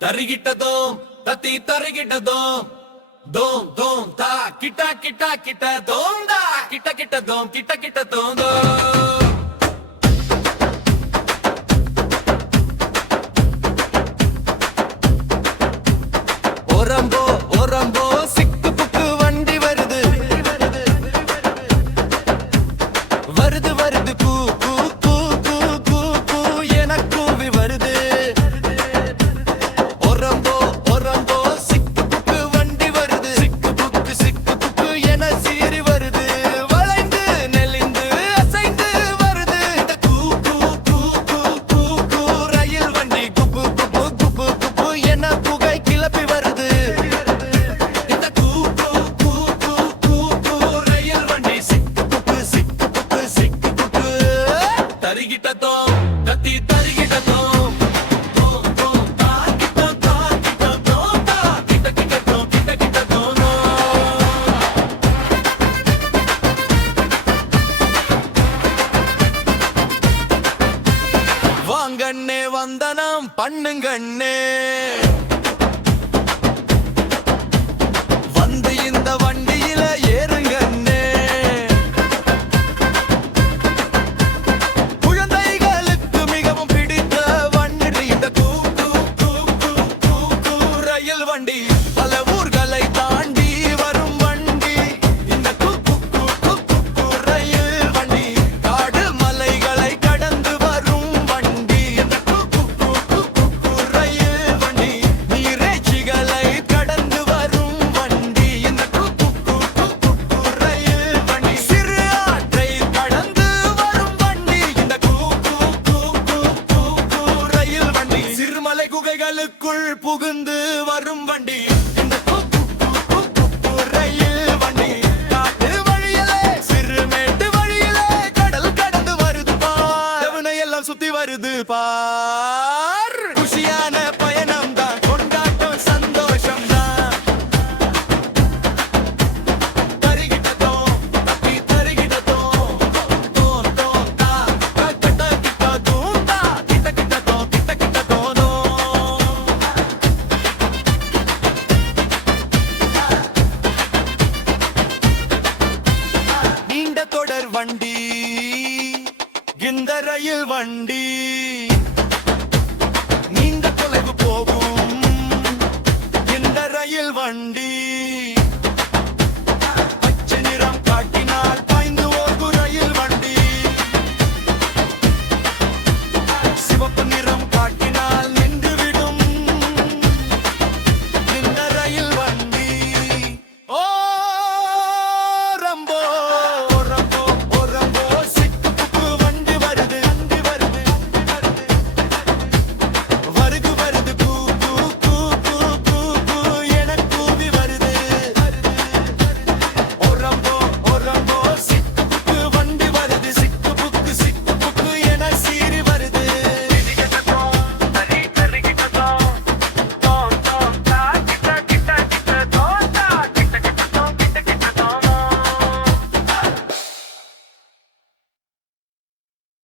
தரிகிட்டதோம் தத்தி தரிகிட்டதோம் தோம் தோம் தா கிட்ட கிட்ட கிட்ட தோம் தா கிட்ட கிட்ட தோம் கிட்ட கிட்ட தோம் தோ ஓரம்போ ஓரம்போ சிக்கு புக்கு வண்டி வருது வருது வருது கூ கூ கூ கூ கூ கூ என கூவி வருது ஓரம்போ ஓரம்போ சிக்கு புக்கு வண்டி வருது சிக்கு புக்கு என சீறி வருது வளைந்து நெளிந்து அசைந்து வருது இந்த கூ கூ கூ கூ கூ கூ ரயில் வண்டி குப்பு குப்பு குப்பு குப்பு என புகை கிளப்பி வருது இந்த கூ கூ கூ கூ கூ கூ ரயில் வண்டி சிக்கு புக்கு சிக்கு புக்கு தரிகிட்டதோம் தத்தி தரிகிட்டதோம் தோம் தோம் தா கிட்ட தோம் தா கிட்ட கிட்ட தோம் கிட்ட கிட்ட தோம் வாங்கண்ணே வந்தனம் பண்ணுங்கண்ணே வந்து இந்த வண்டியில ஏறுங்கண்ணே குழந்தைகளுக்கு மிகவும் பிடித்த வண்டி இந்த கூ கூ கூ கூ கூ கூ ரயில் வண்டி பல ஊர்களை தாண்டி வரும் வண்டி இந்த கூ கூ கூ கூ கூ கூ ரயில் வண்டி காடு மலைகளை கடந்து வரும் வண்டி இந்த கூ கூ கூ கூ கூ கூ ரயில் வண்டி நீரேச்சிகளை கடந்து வரும் வண்டி இந்த கூ கூ கூ கூ கூ கூ ரயில் வண்டி சிறு ஆற்றை கடந்து வரும் வண்டி இந்த கூ கூ கூ கூ கூ கூ ரயில் வண்டி சிறுமலை குகைகளுக்குள் புகுந்து வரும் வண்டி இந்த கூ கூ கூ கூ கூ கூ ரயில் வண்டி காட்டு வழியிலே சிறுமேட்டு வழியிலே கடல் கடந்து வருது பா எல்லாம் சுத்தி வருது பா